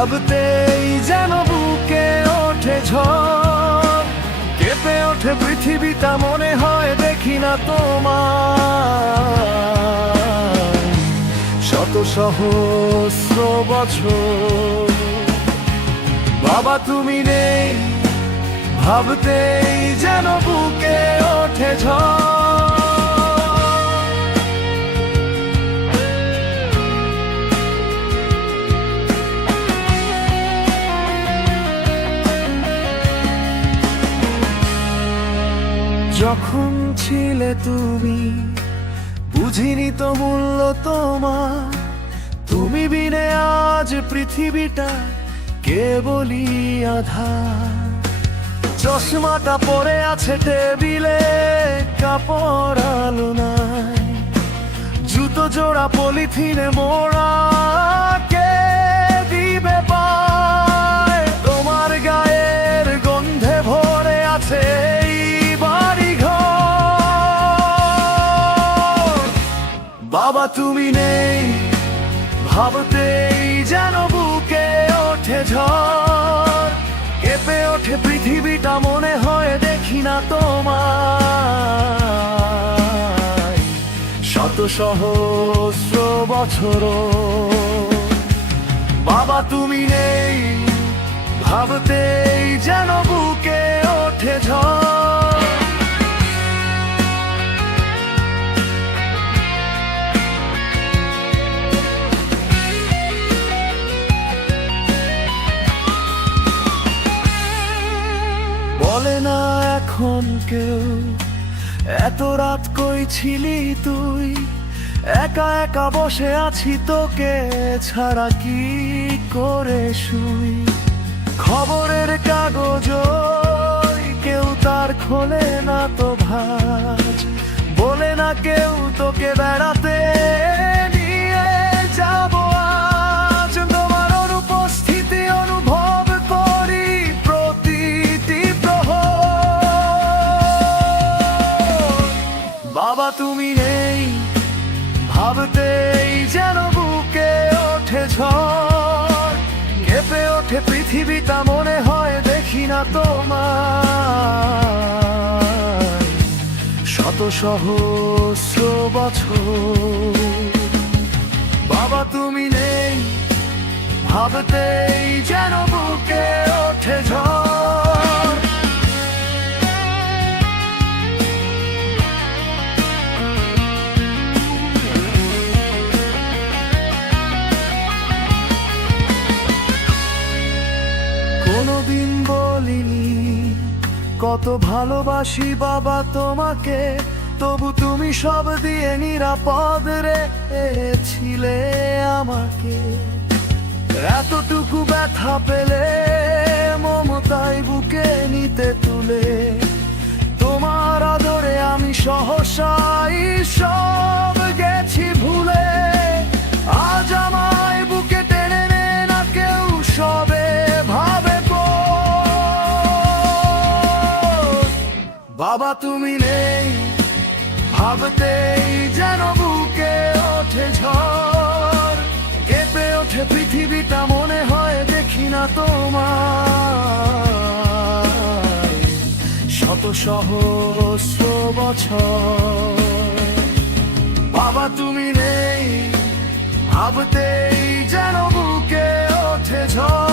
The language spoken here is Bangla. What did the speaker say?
ভাবতেই যেন বুকে ওঠে ঝড়, কেঁপে ওঠে পৃথিবীটা, মনে হয় দেখি না তোমার শত সহস্র বছর। বাবা তুমি নেই, ভাবতেই যেন বুকে ওঠে ঝড়। যখন ছিলে তুমি বুঝিনি তো মূল্য তোমার, তুমি বিনে আজ পৃথিবীটা কেবলই আধার। চশমাটা পড়ে আছে টেবিলে, কাপড় আলো নাই, জুতো জোড়া পলিথিনে মোড়া, কে দিবে পায়? তোমার গায়ের গন্ধে ভরে আছে এই বাড়ি ঘর। বাবা তুমি নেই, ভাবতেই যেন বুকে ওঠে ঝড়, কেঁপে ওঠে পৃথিবীটা, মনে হয় দেখি না তোমার শত সহস্র বছর। বাবা তুমি নেই, ভাবতেই যেন বুকে ওঠে ঝড়। বলে না এখন কেউ এত রাত কই ছিলি তুই, একা একা বসে আছি তোকে ছাড়া কি করে শুই। খবরের কাগজ কেউ তার খোলে না তো ভাজ, বলে না কেউ তোকে বেড়াতে নিয়ে যাবো আজ। তোমার অনুপস্থিতি অনুভব করি প্রতিটি প্রহর। বাবা তুমি নেই, ভাবতেই যেন বুকে ওঠে ঝড়, কেঁপে ওঠে পৃথিবীটা, মনে হয় দেখি না তোমার শত সহস্র বছর। বাবা তুমি নেই, ভাবতেই যেন বুকে ওঠে ঝড়। কোনদিন বলিনি কত ভালোবাসি বাবা তোমাকে, তবু তুমি সব দিয়ে নিরাপদ রেখেছিলে আমাকে। এতটুকু ব্যথা পেলে মমতায় বুকে নিতে তুলে, তোমার আদরে আমি সহসাই সব গেছি ভুলে। আজ আমায় বুকে টেনে নে না কেউ, সবে ভাবে বাবা তুমি নেই, ভাবতেই যেন বুকে ওঠে ঝড়, কেঁপে ওঠে পৃথিবীটা, মনে হয় দেখি না তোমার শত সহস্র বছর। বাবা তুমি নেই, ভাবতেই যেন বুকে ওঠে ঝড়।